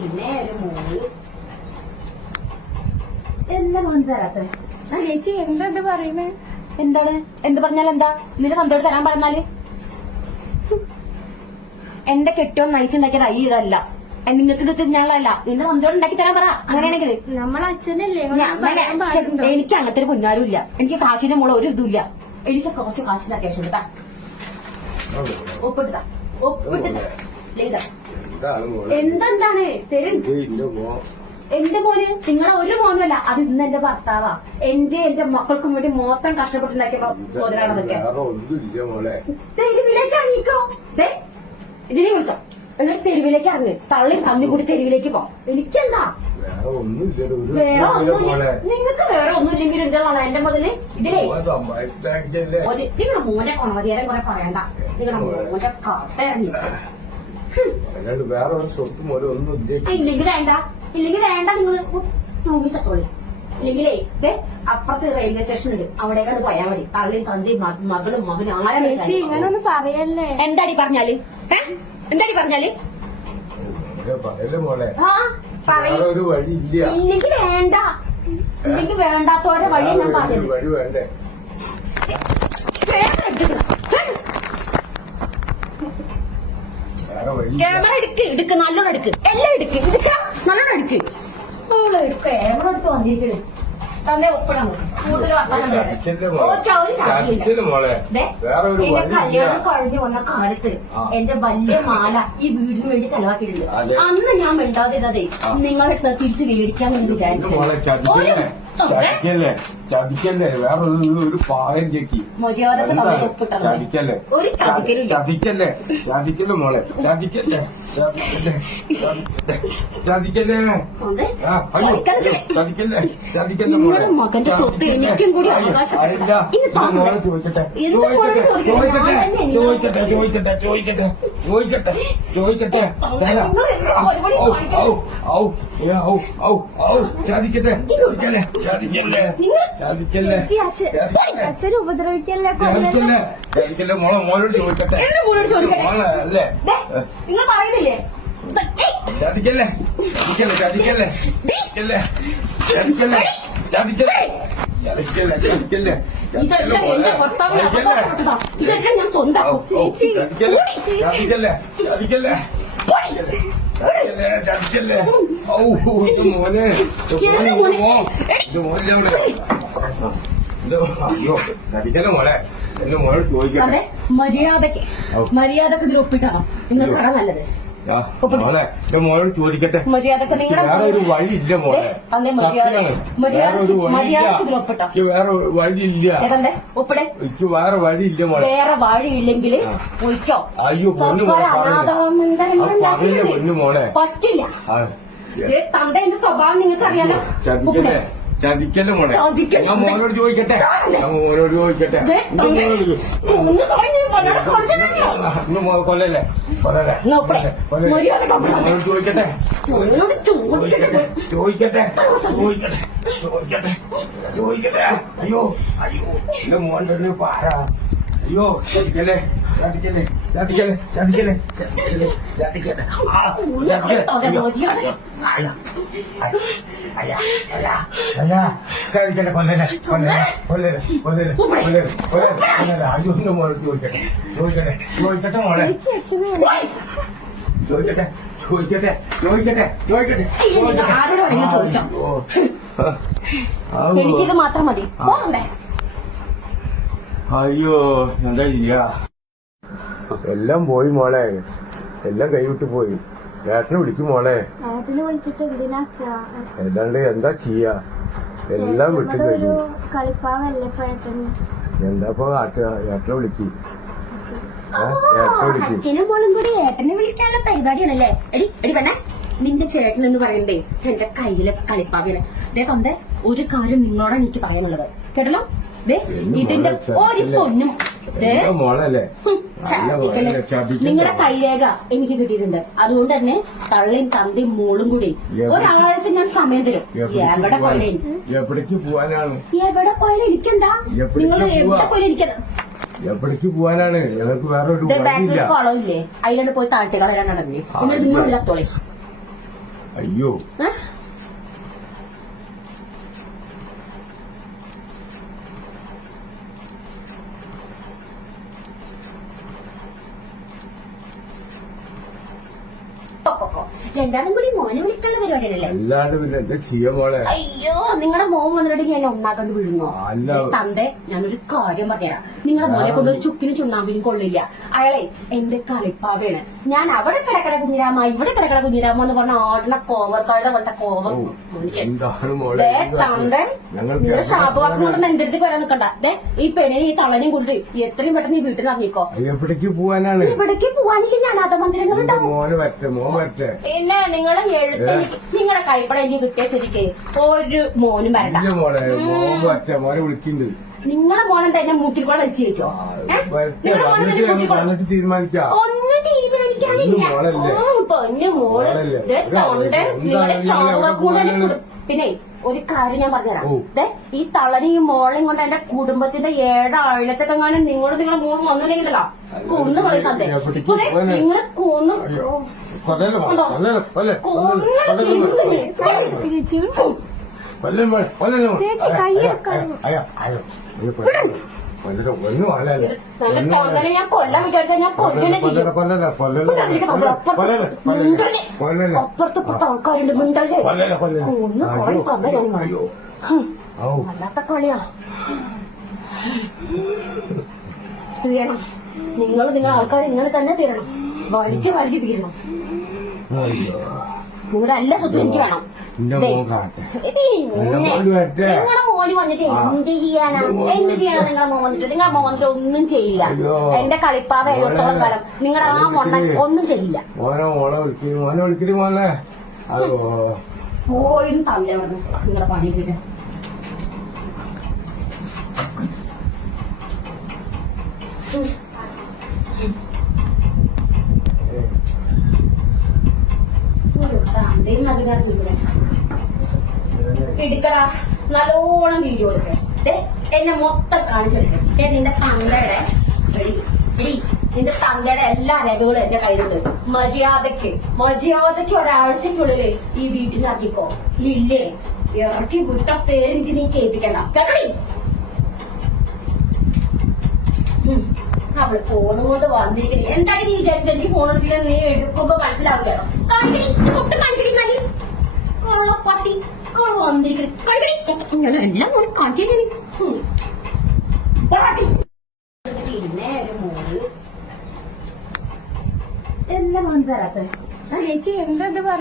പിന്നെ ഒരു മോള് എന്താ മോൻ തരാത്ത ചേച്ചി എന്താ പറയുന്നേ? എന്താണ്? എന്ത് പറഞ്ഞാലെന്താ? നിന്റെ തന്തയോട് തരാൻ പറഞ്ഞാല് എന്റെ കെട്ടോ നയിച്ചുണ്ടാക്കിയത് ഇതല്ല, നിങ്ങൾക്ക് എടുത്ത് ഞങ്ങളല്ല, നിന്റെ തന്തയോട് ഉണ്ടാക്കി തരാൻ പറ. അങ്ങനെയാണെങ്കിൽ നമ്മളെ അച്ഛനല്ലേ എനിക്ക് അങ്ങനത്തെ ഒരു കുഞ്ഞാരും ഇല്ല. എനിക്ക് കാശിന്റെ മോളെ ഒരു ഇതുമില്ല. എനിക്ക് കുറച്ച് കാശിന് അത്യാവശ്യം ഉണ്ട്. ഒപ്പിട്ടാ ഒപ്പിട്ടാ എന്താണ് തരും? എന്റെ മോന് നിങ്ങളെ ഒരു മോനല്ല, അത് ഇന്ന് എന്റെ ഭർത്താവാ. എന്റെ മക്കൾക്കും വേണ്ടി മാത്രം കഷ്ടപ്പെട്ടുണ്ടാക്കിയ മോതിരാണതൊക്കെ. തെരുവിലേക്ക് ഇറങ്ങിക്കോ. ഇതിനെ വിളിച്ചോ, എന്നിട്ട് തെരുവിലേക്ക് ഇറങ്ങി തള്ളി തന്നി കൂടി തെരുവിലേക്ക് പോ. എനിക്കെന്താ വേറെ ഒന്നുമില്ല. നിങ്ങൾക്ക് വേറെ ഒന്നുമില്ലെങ്കിൽ ഇതാണ് എന്റെ മുതല്. ഇതിലേ നിങ്ങളുടെ മോനെ കൊണവതിയാരെ കുറെ പറയണ്ട. നിങ്ങളുടെ മോന്റെ കട്ടയിറങ്ങി വേറെ ഒരു സ്വത്ത് പോലെ ഒന്നും ഇല്ലെങ്കിൽ വേണ്ട, ഇല്ലെങ്കിൽ വേണ്ട. നിങ്ങൾ തൂങ്ങിച്ചോളി. ഇല്ലെങ്കിലേ അപ്പുറത്ത് റെയിൽവേ സ്റ്റേഷൻ ഉണ്ട്, അവിടേക്കാണ് പോയാൽ മതി. തള്ളിയും തന്തി മകളും മകനും ആരും ഇങ്ങനൊന്നും പറയല്ലേ. എന്താടി പറഞ്ഞാല്? എന്താടി പറഞ്ഞാല്? ആ പറയും. ഇല്ലെങ്കിൽ വേണ്ട, ഇല്ലെങ്കിൽ വേണ്ടാത്തോരെ വഴി ഞാൻ പറഞ്ഞത്. ക്യാമറ എടുക്ക് നല്ലോണം എടുക്ക്, എല്ലാം എടുക്ക്, നല്ലോണം എടുക്ക്. ക്യാമറ എടുത്ത് വന്നിരിക്കണ് തന്നെ ഒപ്പിടണം. കൂടുതൽ എന്റെ കല്യാണം കഴിഞ്ഞ് വന്ന കാലത്ത് എന്റെ വലിയ മാല ഈ വീടിന് വേണ്ടി ചെലവാക്കിയിട്ടുണ്ട്. അന്ന് ഞാൻ മിണ്ടാതിരുന്നതേ നിങ്ങളെ തിരിച്ച് മേടിക്കാൻ വേണ്ടി വിചാരിച്ചു. ചതിക്കല്ലേ വേറെ ഒരു പായം ചേക്കി ചതിക്കല്ലേ ചതിക്കല്ലേ ചതിക്കല്ലേ മോളെ ചതിക്കല്ലേ ചതിക്കല്ലേ അയ്യോ ചതിക്കല്ലേ ചതിക്കല്ലേ മോളെ. മകന്റെ സ്വത്ത് എനിക്കും കൂടി അവകാശം. മോളെ ചോദിക്കട്ടെ ചോദിക്കട്ടെ ചോദിക്കട്ടെ ചോദിക്കട്ടെ ചോദിക്കട്ടെ ചോദിക്കട്ടെ ചോദിക്കട്ടെ ചതിക്കട്ടെ ചതിക്കല്ലേ ചതിക്കല്ലേ ചതിക്കല്ലേ അച്ഛനെ ഉപദ്രവിക്കല്ലേ. ചതിക്കല്ലേ മോളെ മോളോട് ചോദിക്കട്ടെ മോളെ അല്ലേ നിങ്ങൾ പറയുന്നില്ലേ? ചതിക്കല്ലേ ചതിക്കല്ലേ ചതിക്കല്ലേ ചതിക്കല്ലേ ചതിക്കല്ലേ ചതിക്കല്ലേ ചതിക്കല്ലേ ഇതെല്ലാം എന്റെ ഭർത്താവിന് അവകാശപ്പെട്ടതാ. ഇതെല്ലാം ഞാൻ സ്വന്തം ചതിക്കല്ലേ ചതിക്കല്ലേ ചതിക്കല്ലേ ഔ മോനെ അയ്യോ ചതിക്കല്ലേ മോളെ എന്റെ മോളോട് ചോദിക്കട്ടെ. മര്യാദക്ക് ഇതിൽ ഒപ്പിട്ടാണോ നിങ്ങൾക്കാണ് നല്ലത്? മോളെ എന്റെ മോളോട് ചോദിക്കട്ടെ. മര്യാദക്ക് വേറെ ഒരു വഴിയില്ല മോളെ, വേറെ ഒരു വഴിയില്ല, വേറെ വഴിയില്ല, എനിക്ക് വേറെ വഴിയില്ല മോളെ. വേറെ വഴിയില്ലെങ്കിൽ അയ്യോ പൊന്നു പറയില്ല പൊന്നു മോളെ പറ്റില്ല. തന്റെ സ്വഭാവം നിങ്ങൾക്ക് അറിയാലോ. ചതിക്കല്ലേ ചതിക്കല്ലേ മോളെ. ഞാൻ മോനോട് ചോദിക്കട്ടെ, ഞാൻ മോനോട് ചോദിക്കട്ടെ. കൊല്ലല്ലേ കൊല്ലല്ലേ മോനോട് ചോദിക്കട്ടെ ചോദിക്കട്ടെ ചോദിക്കട്ടെ ചോദിക്കട്ടെ ചോദിക്കട്ടെ. അയ്യോ അയ്യോ എന്റെ മോന്റെ ഒരു പാറ. അയ്യോ ചതിക്കല്ലേ ചതിക്കല്ലേ ചതിക്കല്ലേ ചതിക്കല്ലേ ചതിക്കല്ലേ ചതിക്കല്ലേ കൊല്ലല്ലേ കൊല്ലല്ലേ കൊല്ലല്ലേ കൊല്ലല്ലേ കൊല്ലല്ലേ കൊല്ലല്ലേ. അയ്യോ എന്റെ മോനോട് ചോദിക്കട്ടെ ചോദിക്കട്ടെ ചോദിക്കട്ടെ മോളെ ചോദിക്കട്ടെ ചോദിക്കട്ടെ ചോദിക്കട്ടെ ചോദിക്കട്ടെ എനിക്കിത് മാത്രം മതി. അയ്യോ എന്താ ചെയ്യാ? എല്ലാം പോയി മോളെ, എല്ലാം കൈവിട്ട് പോയി. ഏട്ടനെ വിളിക്കും മോളെ. അല്ലാണ്ട് എന്താ ചെയ്യാ? എല്ലാം വിട്ടു കഴിഞ്ഞു. എന്താപ്പോ ഏട്ടനെ വിളിക്കും. അച്ഛനും മോളും കൂടി ഏട്ടനെ വിളിക്കാനുള്ള പരിപാടിയാണല്ലേ? എടി എടി പെണ്ണെ, നിന്റെ ചേട്ടൻ എന്ന് പറയണ്ടേ എന്റെ കയ്യിലെ കളിപ്പാകയാണ്. ദേ തന്റെ ഒരു കാര്യം നിങ്ങളോടാണ് എനിക്ക് പറയാനുള്ളത്, കേട്ടല്ലോ? ഇതിന്റെ ഒരു പൊന്നും നിങ്ങളുടെ കൈരേഖ എനിക്ക് കിട്ടിയിട്ടുണ്ട്. അതുകൊണ്ട് തന്നെ തള്ളിയും തന്തിയും മോളും കൂടി ഒരാഴ്ച ഞാൻ സമയം തരും. എവിടെ പോയാലും എവിടേക്ക് പോവാനാണ്? എവിടെ പോയാലും എനിക്കെന്താ? നിങ്ങൾ എവിടെ പോയാലും എനിക്കത് എവിടേക്ക് പോവാനാണ്? ഞങ്ങൾക്ക് വേറെ ഒരു കുളമില്ലേ, അതിലാണ് പോയി താഴ്ത്തി കളയാനാണല്ലേ. നിങ്ങൾ നിങ്ങളില്ലാത്തോളെ അയ്യോ ഏ? രണ്ടാളും കൂടി മോനെ വിളിക്കാനുള്ള പരിപാടിയാണല്ലേ? അല്ലാണ്ട് പിന്നെ എന്താ ചെയ്യാ മോളെ? അയ്യോ നിങ്ങളുടെ മോൻ വന്നിട്ട് ഞാൻ ഒന്നാക്കണ്ട് വിടുന്നു. അല്ല. തന്റെ ഞാനൊരു കാര്യം പറഞ്ഞുതരാം. നിങ്ങളുടെ മോനെ കൊണ്ട് ഒരു ചുക്കിനും ചുണ്ണാമ്പിനും കൊള്ളില്ല. അയാളെ എന്റെ കളിപ്പാവയാണ്. ഞാൻ അവിടെ കിടക്കട കുഞ്ഞിരാമ ഇവിടെ കിടക്കട കുഞ്ഞിരാമ എന്ന് പറഞ്ഞ ആടിന കോവർക്കാരുടെ പോലത്തെ കോവർ മനുഷ്യൻ. എന്താണ് മോളെ? തന്റെ നിങ്ങളുടെ ശാപവാക്കുകൊണ്ടൊന്നും എന്റെ അടുത്തേക്ക് വരാൻ നിൽക്കണ്ട. ഈ പെണ്ണിനെ ഈ തളനെയും കൊടുത്ത് എത്രയും പെട്ടെന്ന് ഈ വീട്ടിൽ ഇറങ്ങിക്കോ. എവിടേക്ക് പോവാനാണ്? ഇവിടേക്ക് പോവാനില്ല ഞാൻ അധമന്ദിരങ്ങളുണ്ടാവും. മോന് വരട്ടെ, മോൻ വരട്ടെ. പിന്നെ നിങ്ങളെ എഴുത്ത് നിങ്ങളുടെ കൈപ്പട എനിക്ക് കിട്ടിയ സ്ഥിതിക്ക് ഒരു മോനും വരണ്ട. ഇല്ല മോളെ, മോൻ വരട്ടെ. മോനെ വിളിക്കുന്നുണ്ട്. നിങ്ങളെ മോനെന്താ എന്നെ മൂക്കിൽ കൂടെ വലിച്ചു വെച്ചോ? നിങ്ങളുടെ മോനെ വന്നിട്ട് തീരുമാനിക്കാം. ഒന്നും തീരുമാനിക്കാനില്ല. മോളല്ലേ? പൊന്നു മോള് ദേ തൊണ്ടൻ നിങ്ങളുടെ ശാപകൂടെ പിന്നെ ഒരു കാര്യം ഞാൻ പറഞ്ഞുതരാം. ഈ തളനെയും മോളെയും കൊണ്ട് എന്റെ കുടുംബത്തിന്റെ 7 ആഴ്ചത്തൊക്കെ എങ്ങാനും നിങ്ങളുടെ മോൾ വന്നില്ലെങ്കിലോ കൊന്നു കളിക്കാതെ നിങ്ങളെ കൊന്നു ചേച്ചി കയ്യൊക്കെ നല്ല തൊണ്ടനെ ഞാൻ കൊല്ലാൻ വിചാരിച്ചാൽ ഞാൻ കൊല്ലുന്നെ ചെയ്യും. അപ്പുറത്ത് ആൾക്കാരുണ്ട് മിണ്ടല്ലേ കൊന്നു കുറെ തന്നെ ഞാൻ വല്ലാത്ത കളിയാ. തീരണം നിങ്ങൾ നിങ്ങളുടെ ആൾക്കാർ ഇങ്ങനെ തന്നെ തീരണം. വലിച്ച് തീരണം. നിങ്ങളുടെ എല്ലാ സ്വത്തും എനിക്ക് വേണം. നിങ്ങളുടെ മോന് വന്നിട്ട് എന്ത് ചെയ്യാനാ നിങ്ങളുടെ മോൻ വന്നിട്ട്? നിങ്ങളുടെ മോൻ വന്നിട്ട് ഒന്നും ചെയ്യില്ല. എന്റെ കളിപ്പാത എഴുത്തോളം കാലം നിങ്ങളുടെ ആ മൊണ്ണൻ ഒന്നും ചെയ്യില്ല. മോനെ വിളിക്കല് മോനെ. പോയും തമിഴ നിങ്ങളുടെ പണിയൊക്കെ ഇടിക്കടാ നല്ലോണം വീഡിയോ എടുക്കേ. എന്നെ മൊത്തം കാണിച്ചെടുക്കേ. നിന്റെ തന്തയുടെ നിന്റെ തന്തയുടെ എല്ലാ രേഖകളും എന്റെ കയ്യിലുണ്ട്. മര്യാദക്ക് ഒരാഴ്ചക്കുള്ളില് ഈ വീട്ടിൽ ആക്കിക്കോ. ഇല്ലേ ഇറക്കി വിട്ട പേരെനിക്ക് നീ കേൾപ്പിക്കണ്ട. കേട്ടടി അവള് ഫോണും കൊണ്ട് വന്നിരിക്കണേ. എന്താണ് നീ വിചാരിച്ചത്? എനിക്ക് ഫോൺ എടുക്കില്ല നീ എടുക്കുമ്പോ മനസ്സിലാവില്ലല്ലോ. കാണിക്കടി മൊത്തം കാണിക്കടി നല്ല പട്ടി വന്നിരിക്കണേ. എല്ലാം ഒരു കാണിച്ചു പിന്നെ ഒരു മോള് എല്ലാം വന്നു തരാത്ത ചേച്ചി എന്താ പറ